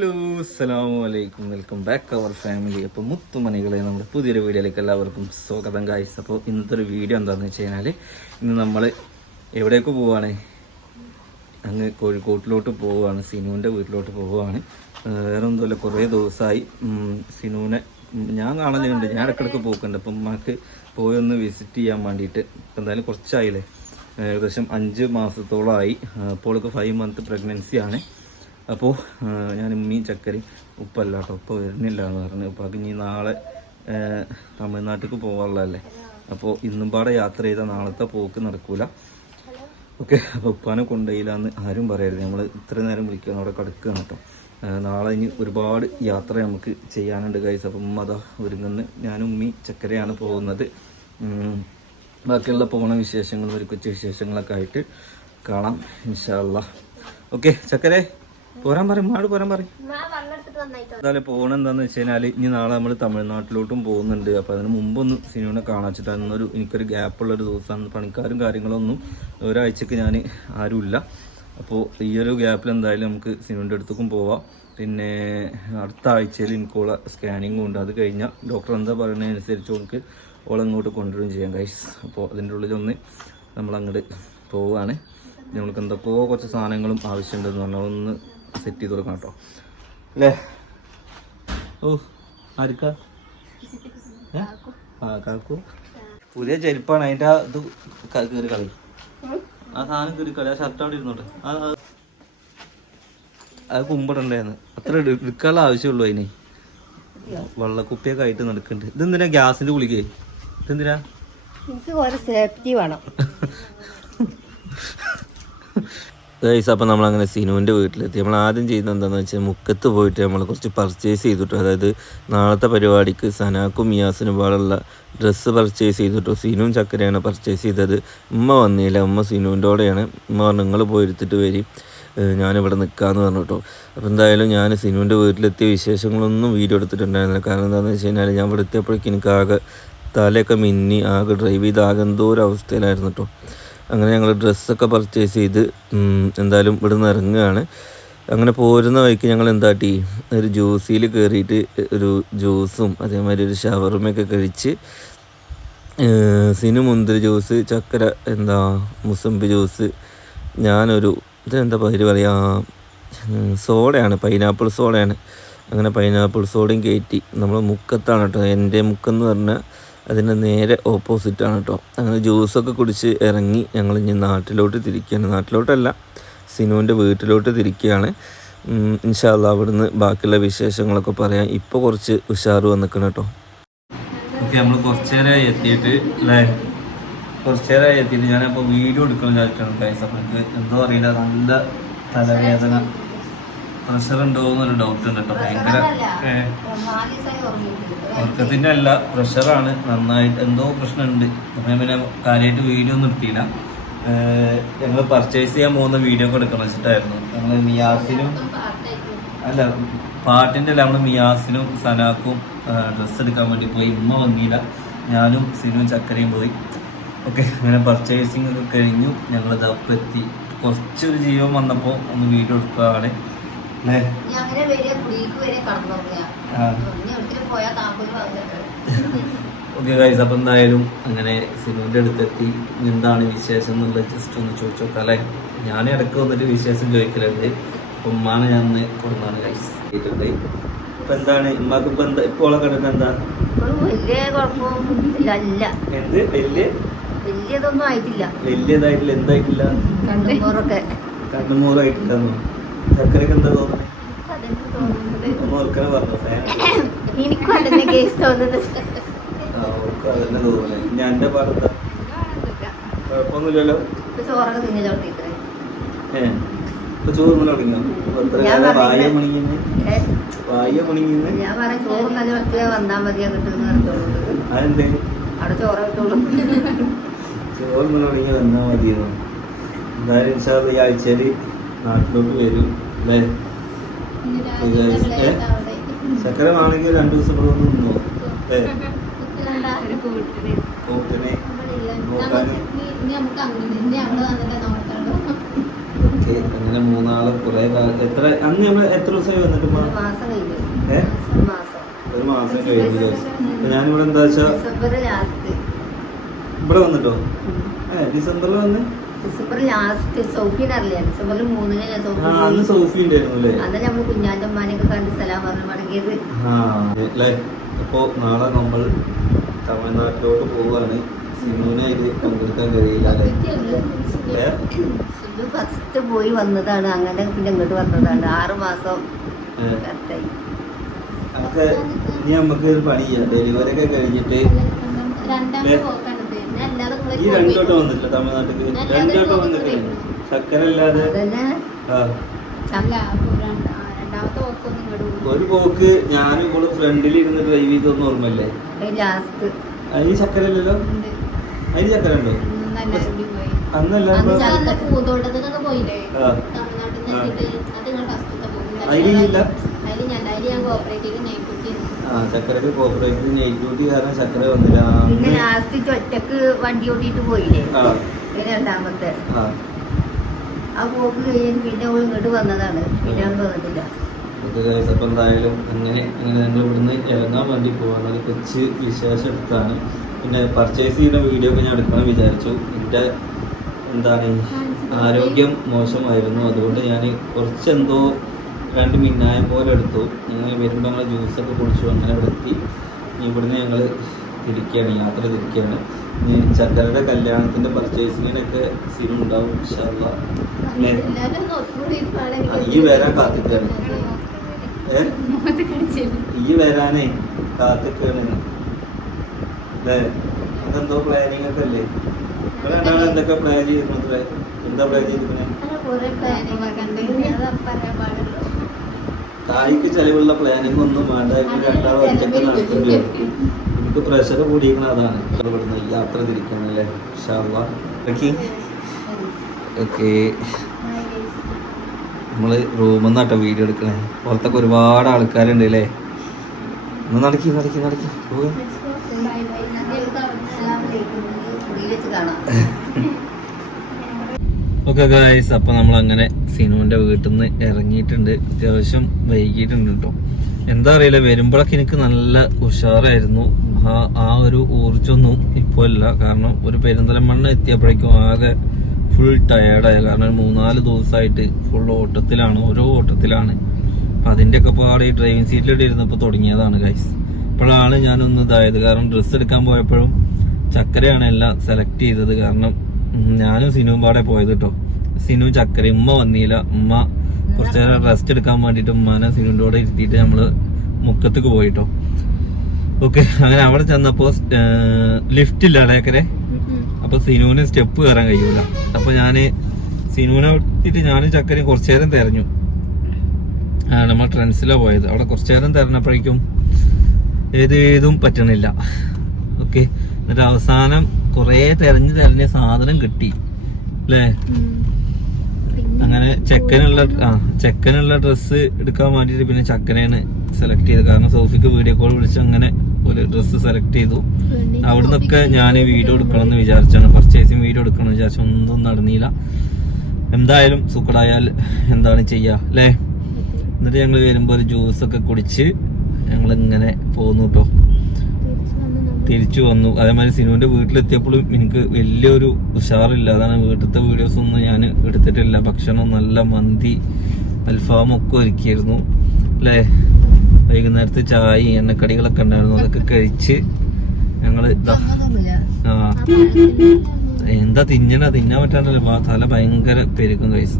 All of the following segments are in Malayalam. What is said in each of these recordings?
ഹലോ അസ്സാം വലൈക്കും വെൽക്കം ബാക്ക് അവർ ഫാമിലി അപ്പോൾ മുത്തുമണികളെ നമ്മുടെ പുതിയൊരു വീഡിയോയിലേക്ക് എല്ലാവർക്കും സ്വാഗതം കായ്സ് അപ്പോൾ ഇന്നത്തെ ഒരു വീഡിയോ എന്താണെന്ന് വെച്ച് കഴിഞ്ഞാൽ ഇന്ന് നമ്മൾ എവിടേക്ക് പോവുകയാണ് അങ്ങ് കോഴിക്കോട്ടിലോട്ട് പോവുകയാണ് സിനുവിന്റെ വീട്ടിലോട്ട് പോവുകയാണ് ഏഹ് വേറെ ഒന്നുമില്ല കുറേ ദിവസമായി സിനുവിനെ ഞാൻ കാണലുണ്ട് ഞാൻ ഇടയ്ക്കിടയ്ക്ക് പോക്കുണ്ട്. അപ്പം നമുക്ക് പോയി ഒന്ന് വിസിറ്റ് ചെയ്യാൻ വേണ്ടിയിട്ട്. ഇപ്പം എന്തായാലും കുറച്ചായില്ലേ? ഏകദേശം അഞ്ച് മാസത്തോളമായി അപ്പോൾ ഫൈവ് മന്ത് പ്രഗ്നൻസി ആണ്. അപ്പോൾ ഞാൻ ഉമ്മയും ചക്കരയും ഉപ്പല്ല കേട്ടോ ഉപ്പ വരുന്നില്ല എന്ന് പറഞ്ഞു. അത് ഇനി നാളെ തമിഴ്നാട്ടിലേക്ക് പോകാനുള്ളതല്ലേ അപ്പോൾ ഇന്നും പാടെ യാത്ര ചെയ്താൽ നാളത്തെ പോക്ക് നടക്കൂല. ഓക്കെ അപ്പോൾ ഉപ്പാനെ കൊണ്ടുപോയില്ലാന്ന് ആരും പറയരുത്. നമ്മൾ ഇത്ര നേരം വിളിക്കുക അവിടെ കിടക്കുകയാണ് കേട്ടോ നാളെ ഇനി ഒരുപാട് യാത്ര നമുക്ക് ചെയ്യാനുണ്ട് കൈസ് അപ്പം ഉമ്മ അതാ ഒരുങ്ങുന്നു. ഞാനും ഉമ്മി ചക്കരയാണ് പോകുന്നത്. ബാക്കിയുള്ള പോണ വിശേഷങ്ങളും ഒരു കൊച്ചു വിശേഷങ്ങളൊക്കെ ആയിട്ട് കാണാം ഇൻഷാല്ല ഓക്കെ ചക്കരെ. പോരാൻ പറയും മാട് പോരാൻ പറയും. എന്തായാലും പോകണം എന്താന്ന് വെച്ച് കഴിഞ്ഞാൽ ഇനി നാളെ നമ്മൾ തമിഴ്നാട്ടിലോട്ടും പോകുന്നുണ്ട്. അപ്പോൾ അതിന് മുമ്പൊന്ന് സിനിമനെ കാണാച്ചിട്ട് അന്നൊരു എനിക്കൊരു ഗ്യാപ്പുള്ളൊരു ദിവസമാണ്. പണിക്കാരും കാര്യങ്ങളൊന്നും ഒരാഴ്ചക്ക് ഞാൻ ആരുമില്ല. അപ്പോൾ ഈ ഒരു ഗ്യാപ്പിൽ എന്തായാലും നമുക്ക് സിനിമന്റെ അടുത്തേക്കും പോവാം. പിന്നെ അടുത്ത ആഴ്ചയിൽ എനിക്കുള്ള സ്കാനിങ്ങും ഉണ്ട്. അത് കഴിഞ്ഞാൽ ഡോക്ടർ എന്താ പറയുന്നതനുസരിച്ച് നമുക്ക് ഓളങ്ങോട്ട് കൊണ്ടുവരികയും ചെയ്യാം കൈസ് അപ്പോൾ അതിന്റെ ഉള്ളിലൊന്ന് നമ്മളങ്ങോട്ട് പോവുകയാണ് ഞങ്ങൾക്ക് എന്തൊക്കെയോ കുറച്ച് സാധനങ്ങളും ആവശ്യമുണ്ടെന്ന് പറഞ്ഞാൽ ഒന്ന് സെറ്റ് ചെയ്ത് കൊടുക്കണം കേട്ടോ. അല്ലേ ഓ ആർക്കാ? ഏ? ആ കാക്കു. പുതിയ ചെരുപ്പാണ് അതിന്റെ ആ ഇത് കയറി കീറി കളി. ആ സാധനം കയറി കളി ആ ഷർട്ട് അവിടെ ഇരുന്നോട്ടെ. ആ. അത് കുമ്പിടണ്ടായിരുന്നു. അത്ര എടുക്കാനുള്ള ആവശ്യമുള്ളൂ അതിന്. വെള്ളക്കുപ്പിയൊക്കെ ആയിട്ട് നടക്കുന്നുണ്ട് ഇതെന്തിനാ ഗ്യാസിന്റെ ഗുളികേ? ഇതെന്തിനാ? എനിക്ക് സേഫ്റ്റി വേണം. ഗൈസ് അപ്പോൾ നമ്മൾ അങ്ങനെ സിനുവിന്റെ വീട്ടിലെത്തി. നമ്മൾ ആദ്യം ചെയ്യുന്നത് എന്താണെന്ന് വെച്ചാൽ മുക്കത്ത് പോയിട്ട് നമ്മൾ കുറച്ച് പർച്ചേസ് ചെയ്തിട്ടു. അതായത് നാളത്തെ പരിപാടിക്ക് സനാക്കും മിയാസിനും പാടുള്ള ഡ്രസ്സ് പർച്ചേസ് ചെയ്തിട്ടു. സിനുവും ചക്കരയാണ് പർച്ചേസ് ചെയ്തത്. ഉമ്മ വന്നില്ല. ഉമ്മ സിനുവിന്റെ കൂടെയാണ് ഉമ്മ പറഞ്ഞു നിങ്ങൾ പോയിരുത്തിട്ട് വരും. ഞാനിവിടെ നിൽക്കാമെന്ന് പറഞ്ഞു കേട്ടോ അപ്പോൾ എന്തായാലും ഞാൻ സിനുവിന്റെ വീട്ടിലെത്തിയ വിശേഷങ്ങളൊന്നും വീഡിയോ എടുത്തിട്ടുണ്ടായിരുന്നില്ല. കാരണം എന്താണെന്ന് വെച്ച് കഴിഞ്ഞാൽ ഞാൻ ഇവിടെ എത്തിയപ്പോഴേക്കും എനിക്ക് ആകെ തലയൊക്കെ മിന്നി ആകെ ഡ്രൈവ് ചെയ്ത് ആകെ എന്തോ ഒരു അവസ്ഥയിലായിരുന്നു കേട്ടോ അങ്ങനെ ഞങ്ങൾ ഡ്രസ്സൊക്കെ പർച്ചേസ് ചെയ്ത് എന്തായാലും ഇവിടെ നിന്ന് ഇറങ്ങുകയാണ്. അങ്ങനെ പോരുന്ന വഴിക്ക് ഞങ്ങൾ എന്താട്ടി ഒരു ജ്യൂസിൽ കയറിയിട്ട് ഒരു ജ്യൂസും അതേമാതിരി ഒരു ഷവർമയൊക്കെ കഴിച്ച് സിനു മുന്തിരി ജ്യൂസ് ചക്കര എന്താ മുസമ്പി ജ്യൂസ് ഞാനൊരു ഇതെന്താ പേര് പറയാ സോഡയാണ് പൈനാപ്പിൾ സോഡയാണ്. അങ്ങനെ പൈനാപ്പിൾ സോഡയും കയറ്റി നമ്മൾ മുക്കത്താണ് കേട്ടോ എന്റെ മുക്കെന്ന് പറഞ്ഞാൽ അതിന്റെ നേരെ ഓപ്പോസിറ്റാണ് കേട്ടോ അങ്ങനെ ജ്യൂസൊക്കെ കുടിച്ച് ഇറങ്ങി ഞങ്ങൾ ഇനി നാട്ടിലോട്ട് തിരിക്കുകയാണ്. നാട്ടിലോട്ടല്ല സിനുവിന്റെ വീട്ടിലോട്ട് തിരിക്കുകയാണ്. ഇൻഷാല്ല അവിടുന്ന് ബാക്കിയുള്ള വിശേഷങ്ങളൊക്കെ പറയാം. ഇപ്പോൾ കുറച്ച് ഉഷാറ് വന്നിക്കണം കേട്ടോ ഓക്കെ നമ്മൾ കുറച്ച് നേരമായി എത്തിയിട്ട് അല്ലേ? കുറച്ച് നേരമായി എത്തിയിട്ട് ഞാനപ്പോൾ വീഡിയോ എടുക്കണം ഗൈസ് അപ്പോൾ എനിക്ക് എന്തോ അറിയില്ല. നല്ല തലവേദന. പ്രഷർ ഉണ്ടോ എന്നൊരു ഡൗട്ട് ഉണ്ട് കേട്ടോ ഭയങ്കര ഉറക്കത്തിന്റെ അല്ല പ്രഷറാണ് നന്നായിട്ട്. എന്തോ പ്രശ്നമുണ്ട്. ഞാൻ പിന്നെ കാര്യമായിട്ട് വീഡിയോ നിർത്തിയില്ല ഞങ്ങൾ പർച്ചേസ് ചെയ്യാൻ പോകുന്ന വീഡിയോ ഒക്കെ എടുക്കണം വെച്ചിട്ടായിരുന്നു. ഞങ്ങൾ മിയാസിനും അല്ല പാട്ടിന്റെ അല്ല നമ്മൾ മിയാസിനും സനാക്കും ഡ്രസ്സ് എടുക്കാൻ വേണ്ടി പോയി. ഉമ്മ വന്നില്ല. ഞാനും സിനുവും ചക്കരയും പോയി. ഓക്കെ അങ്ങനെ പർച്ചേസിങ് ഒക്കെ കഴിഞ്ഞു. ഞങ്ങളിത് അപ്പെത്തി എത്തി. കുറച്ചൊരു ജീവൻ വന്നപ്പോൾ ഒന്ന് വീഡിയോ എടുക്കുകയാണ് ഓക്കെ ഗൈസ് അപ്പം എന്തായാലും അങ്ങനെ സിനുവിന്റെ അടുത്തെത്തി. എന്താണ് വിശേഷം എന്നുള്ളത് ജസ്റ്റ് ഒന്ന് ചോദിച്ചു നോക്കാം അല്ലേ ഞാൻ ഇടയ്ക്ക് വന്നിട്ട് വിശേഷം ചോദിക്കലുണ്ട്. ഉമ്മാനെ ഞാൻ കൊടുന്നാണ് ഗൈസ് കേട്ടിട്ടുണ്ട്? ഇപ്പം എന്താണ്? ഉമ്മാക്ക് ഇപ്പം എന്താ? ഇപ്പോൾ കിടക്കുന്ന എന്താ? വലിയ കുഴപ്പമൊന്നുമില്ല എന്ത്? വലിയ? വലിയതൊന്നും ആയിട്ടില്ല. വലിയതായിട്ടില്ല എന്തായിട്ടില്ല? കണ്ണുമൂറൊക്കെ കണ്ണുമൂറായിട്ടില്ലെന്നോ എന്താ തോന്നുന്നത്? എനിക്കും അതന്നെ കേസ് തോന്നുന്നത്. ആ ഓർക്കും അതന്നെ തോന്നുന്നത്. ഞാൻ കുഴപ്പമൊന്നുമില്ലല്ലോ. ചോറൊക്കെ ഇപ്പൊ ചോറ് മുന്നോട്ടിങ്ങനെ തുടങ്ങിയോ? എത്ര ഞാൻ കാലം വായ പറഞ്ഞില്ലേ? പണിങ്ങിന്ന് വായ പണിങ്ങിന്ന് ഞാൻ പറഞ്ഞ ചോറ് നല്ല വന്നാ മതി കിട്ടുന്ന പറഞ്ഞോളൂ അതെന്തേ? അവിടെ ചോറ് കിട്ടുള്ളൂ. ചോറ് തുടങ്ങി വന്നാൽ മതിയെന്നു? എന്തായാലും ഈ ആഴ്ചയിൽ നാട്ടിലോട്ട് വരും അല്ലേ? ചക്കര വേണമെങ്കിൽ രണ്ടു ദിവസം ഇവിടെ ഒന്ന് നിന്നോ അല്ലേ? നോക്കാനും അങ്ങനെ മൂന്നാൾ കുറെ എത്ര അന്ന് നമ്മൾ എത്ര ദിവസമായി വന്നിട്ട്? ഒരു മാസം കഴിഞ്ഞു ദിവസം. ഞാനിവിടെ എന്താ വെച്ചാ? ഇവിടെ വന്നിട്ടോ? ഏ ഡിസംബറിൽ വന്ന്? ഡിസംബർ ലാസ്റ്റ് സൗഫീൻ അറിയില്ല? ഡിസംബറിൽ മൂന്നിനല്ലേ സോഫി ഉണ്ടായിരുന്നു അല്ലേ അന്നല്ലേ നമ്മൾ കുഞ്ഞാന്റെ ഉമ്മാനെയൊക്കെ കണ്ട് സലാം പറഞ്ഞു മടങ്ങിയത്. ആ അല്ലേ? അപ്പോ നാളെ നമ്മൾ തമിഴ്നാട്ടിലോട്ട് പോവാണ് സിനുവിനെ ഇതിൽ പങ്കെടുക്കാൻ കഴിയില്ല അല്ലേ? ഫസ്റ്റ് പോയി വന്നതാണ്. അങ്ങനെ പിന്നെ ഇങ്ങോട്ട് വന്നതാണ്. ആറ് മാസം. കറക്റ്റായി. അതൊക്കെ ഇനി നമുക്ക് ഒരു പണി ചെയ്യാം ഡെലിവറി ഒക്കെ കഴിഞ്ഞിട്ട് രണ്ടാമത്തെ പോക്കാണിത് ഞാൻ അല്ലാതെ നിങ്ങളെ ഈ രണ്ടോട്ടം വന്നിട്ടില്ല തമിഴ്നാട്ടിൽ രണ്ടോട്ടം വന്നിട്ടില്ല. ചക്കര അല്ലാതെ ഒരു പോക്ക് ഞാനും കൂടെ ഫ്രണ്ടിൽ ഇരുന്ന് ഡ്രൈവ് ചെയ്തൊന്നും ഓർമ്മല്ലേ ലാസ്റ്റ് അതിന് ചക്കര അല്ലല്ലോ അതിന് ചക്കര ഉണ്ടോ അന്നല്ല അതിലില്ല? ചക്കരക്ക് കോപ്പറേറ്റീവ് നൈറ്റ് ഡ്യൂട്ടി കാരണം ചക്കര വന്നില്ല. പിന്നെ ലാസ്റ്റ് ഒറ്റയ്ക്ക് വണ്ടി ഓടിയിട്ട് പോയില്ലേ? പിന്നെ രണ്ടാമത്തെ. ആ. പോക്ക് കഴിഞ്ഞ് പിന്നെ അവൾ ഇങ്ങോട്ട് വന്നതാണ്. പിന്നെ അവൾ വന്നിട്ടില്ല. ഓക്കെ ഗൈസ് അപ്പോൾ എന്തായാലും അങ്ങനെ അങ്ങനെ ഞങ്ങൾ ഇവിടുന്ന് ഇറങ്ങാൻ വേണ്ടി പോവാണ്. അത് കൊച്ച് വിശേഷം എടുത്താണ്. പിന്നെ പർച്ചേസ് ചെയ്യുന്ന വീഡിയോ ഒക്കെ ഞാൻ എടുക്കണം വിചാരിച്ചു. എന്റെ എന്താണ് ആരോഗ്യം മോശമായിരുന്നു. അതുകൊണ്ട് ഞാൻ കുറച്ചെന്തോ രണ്ട് മിന്നായം പോലെ എടുത്തു. ഞങ്ങൾ വരുമ്പോൾ ഞങ്ങൾ ജ്യൂസൊക്കെ കുടിച്ചു. അങ്ങനെ വൃത്തി ഇവിടുന്ന് ഞങ്ങൾ തിരിക്കുകയാണ് യാത്ര തിരിക്കുകയാണ് ചക്കരയുടെ കല്യാണത്തിന്റെ പർച്ചേസിങ്ങിനൊക്കെ സീൻ ഉണ്ടാവും ആ, ഈ വരാൻ കാത്തിക്കാണ്. ഈ വരാനേ കാത്തിക്കാണ്. അല്ലേ? അതെന്തോ പ്ലാനിങ് ഒക്കെ അല്ലേ? ഇവിടെ എന്തൊക്കെ പ്ലാൻ ചെയ്തിരുന്നത് എന്താ പ്ലാൻ ചെയ്തിരിക്കണേ കുറെ പ്ലാനിങ്ങൊക്കെ ഉണ്ട് അത് പറയാൻ പാടുള്ളൂ തായ്ക്ക് ചെലവുള്ള പ്ലാനിങ് ഒന്നും വേണ്ട. ഇവർ രണ്ടാളും ഒറ്റയ്ക്ക് നടത്തേണ്ടി വരും നമുക്ക് പ്രഷർ കൂടിയിരിക്കണ അതാണ്. ഇവിടുന്ന് യാത്ര തിരിക്കാനല്ലേ ഓക്കെ. നമ്മൾ റൂമിൽ നിന്നാട്ടോ വീഡിയോ എടുക്കണേ. പുറത്തൊക്കെ ഒരുപാട് ആൾക്കാരുണ്ട് അല്ലേ? ഒന്ന് നടക്കി നടക്കി നടക്കി. പോകാം ബൈ ബൈ ഇതിൽ വെച്ച് കാണാം ഓക്കെ ഗായ്സ് അപ്പോൾ നമ്മൾ അങ്ങനെ സിനുവിന്റെ വീട്ടിൽ നിന്ന് ഇറങ്ങിയിട്ടുണ്ട്. അത്യാവശ്യം വൈകിയിട്ടുണ്ട് കേട്ടോ എന്താ അറിയില്ല വരുമ്പോഴൊക്കെ എനിക്ക് നല്ല ഉഷാറായിരുന്നു. ആ ആ ഒരു ഊർജമൊന്നും ഇപ്പോൾ ഇല്ല. കാരണം ഒരു പെരിന്തലമണ്ണ എത്തിയപ്പോഴേക്കും ആകെ ഫുൾ ടയേർഡായി കാരണം ഒരു മൂന്നാൽ ദിവസമായിട്ട് ഫുൾ ഓട്ടത്തിലാണ് ഓരോ ഓട്ടത്തിലാണ്. അപ്പം അതിന്റെയൊക്കെ പാടി ഡ്രൈവിംഗ് സീറ്റിലിട്ട് ഇരുന്നപ്പോൾ തുടങ്ങിയതാണ് ഗൈസ് ഇപ്പോഴാണ് ഞാനൊന്ന് ഇതായത്. കാരണം ഡ്രസ്സ് എടുക്കാൻ പോയപ്പോഴും ചക്കരയാണ് എല്ലാം സെലക്ട് ചെയ്തത്. കാരണം ഞാനും സിനുവും പാടെ പോയത് കേട്ടോ സിനു ചക്കര ഉമ്മ വന്നില്ല. ഉമ്മ കുറച്ചു നേരം റെസ്റ്റ് എടുക്കാൻ വേണ്ടിട്ട് ഉമ്മാനെ സിനുവിന്റെ കൂടെ ഇരുത്തിയിട്ട് നമ്മൾ മുക്കത്തേക്ക് പോയിട്ടോ ഓക്കെ അങ്ങനെ അവിടെ ചെന്നപ്പോ ലിഫ്റ്റ് ഇല്ല അടയക്കരെ അപ്പൊ സിനുവിന് സ്റ്റെപ്പ് കയറാൻ കഴിയൂല. അപ്പൊ ഞാൻ സിനുവിനെ വിട്ടിട്ട് ഞാനും ചക്കരയും കുറച്ചു നേരം തെരഞ്ഞു. നമ്മൾ ട്രെൻസിലാ പോയത്. അവിടെ കുറച്ചു നേരം തെരഞ്ഞപ്പോഴേക്കും ഏത് ഏതും പറ്റണില്ല. ഓക്കെ എന്നിട്ട് അവസാനം കുറേ തെരഞ്ഞു തെരഞ്ഞ സാധനം കിട്ടി. അല്ലേ അങ്ങനെ ചെക്കനുള്ള ആ ചെക്കനുള്ള ഡ്രസ്സ് എടുക്കാൻ വേണ്ടിയിട്ട് പിന്നെ ചക്കനെയാണ് സെലക്ട് ചെയ്തത്. കാരണം സോഫിക്ക് വീഡിയോ കോൾ വിളിച്ച് അങ്ങനെ ഒരു ഡ്രസ്സ് സെലക്ട് ചെയ്തു. അവിടുന്നൊക്കെ ഞാൻ വീഡിയോ എടുക്കണം എന്ന് വിചാരിച്ചാണ്. പർച്ചേസിങ് വീഡിയോ എടുക്കണം എന്ന് വിചാരിച്ചു ഒന്നും നടന്നില്ല. എന്തായാലും സുഖടായാൽ എന്താണ് ചെയ്യുക അല്ലേ എന്നിട്ട് ഞങ്ങൾ വരുമ്പോൾ ഒരു ജ്യൂസൊക്കെ കുടിച്ച് ഞങ്ങൾ ഇങ്ങനെ പോന്നു കേട്ടോ തിരിച്ചു വന്നു. അതേമാതിരി സിനുവിന്റെ വീട്ടിലെത്തിയപ്പോഴും എനിക്ക് വലിയൊരു ഉഷാറില്ല അതാണ് വീട്ടിലത്തെ വീഡിയോസ് ഒന്നും ഞാൻ എടുത്തിട്ടില്ല. ഭക്ഷണം നല്ല മന്തി അൽഫാമും ഒക്കെ ഒരുക്കിയിരുന്നു അല്ലേ? വൈകുന്നേരത്തെ ചായ എണ്ണക്കടികളൊക്കെ ഉണ്ടായിരുന്നു. അതൊക്കെ കഴിച്ച് ഞങ്ങൾ ആ. എന്താ തിന്നണ? തിന്നാൻ പറ്റാണ്ടല്ലോ? തല ഭയങ്കര പെരുക്കും കൈസ്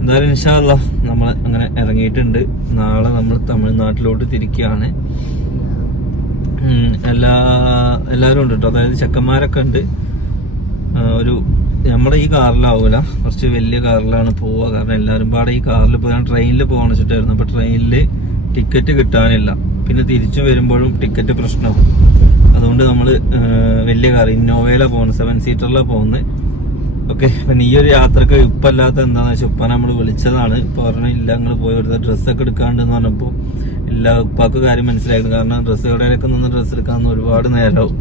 എന്തായാലും ഇൻഷാല്ല നമ്മൾ അങ്ങനെ ഇറങ്ങിയിട്ടുണ്ട്. നാളെ നമ്മൾ തമിഴ്നാട്ടിലോട്ട് തിരിക്കുകയാണ്. എല്ലാ എല്ലാവരും ഉണ്ട് കേട്ടോ അതായത് ചെക്കന്മാരൊക്കെ ഉണ്ട്. ഒരു നമ്മുടെ ഈ കാറിലാവൂല. കുറച്ച് വലിയ കാറിലാണ് പോവുക. കാരണം എല്ലാവരും പാടെ ഈ കാറിൽ പോയി. ഞാൻ ട്രെയിനിൽ പോകണം വെച്ചിട്ടായിരുന്നു. അപ്പോൾ ട്രെയിനിൽ ടിക്കറ്റ് കിട്ടാനില്ല. പിന്നെ തിരിച്ചു വരുമ്പോഴും ടിക്കറ്റ് പ്രശ്നമാവും അതുകൊണ്ട് നമ്മൾ വലിയ കാർ ഇന്നോവയിലാണ് പോകുന്നത്. സെവൻ സീറ്ററിലാണ് പോകുന്നത്. ഓക്കെ. പിന്നെ ഈ ഒരു യാത്രയ്ക്ക് ഇപ്പല്ലാത്ത എന്താണെന്ന് വെച്ചാൽ ഇപ്പം നമ്മൾ വിളിച്ചതാണ്. ഇപ്പോൾ പറഞ്ഞു ഇല്ല. നിങ്ങൾ പോയി ഒരു ഡ്രസ്സൊക്കെ എടുക്കാണ്ടെന്ന് പറഞ്ഞപ്പോൾ ഇല്ല ഉപ്പാക്ക് കാര്യം മനസ്സിലായിരുന്നു കാരണം ഡ്രസ്സ് കടയിലൊക്കെ നിന്ന് ഡ്രസ്സ് എടുക്കാൻ ഒരുപാട് നേരമാവും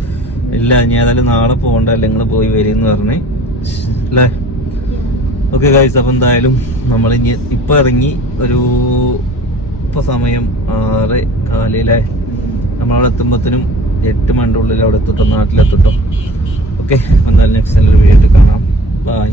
ഇല്ല ഇനി ഏതായാലും നാളെ പോകണ്ട. അല്ലെങ്കിൽ പോയി വരും പറഞ്ഞ്. അല്ലേ? ഓക്കെ ഗൈസ് അപ്പം എന്തായാലും നമ്മൾ ഇനി ഇപ്പം ഇറങ്ങി ഒരു ഇപ്പം സമയം ആറ് കാലിലെ. നമ്മളവിടെ എത്തുമ്പോഴത്തേനും എട്ട് മണിന്റെ ഉള്ളിൽ അവിടെ എത്തിട്ടോ നാട്ടിലെത്തിട്ടോ. ഓക്കെ എന്തായാലും നെക്സ്റ്റ് നല്ലൊരു വീഡിയോ കാണാം. ബൈ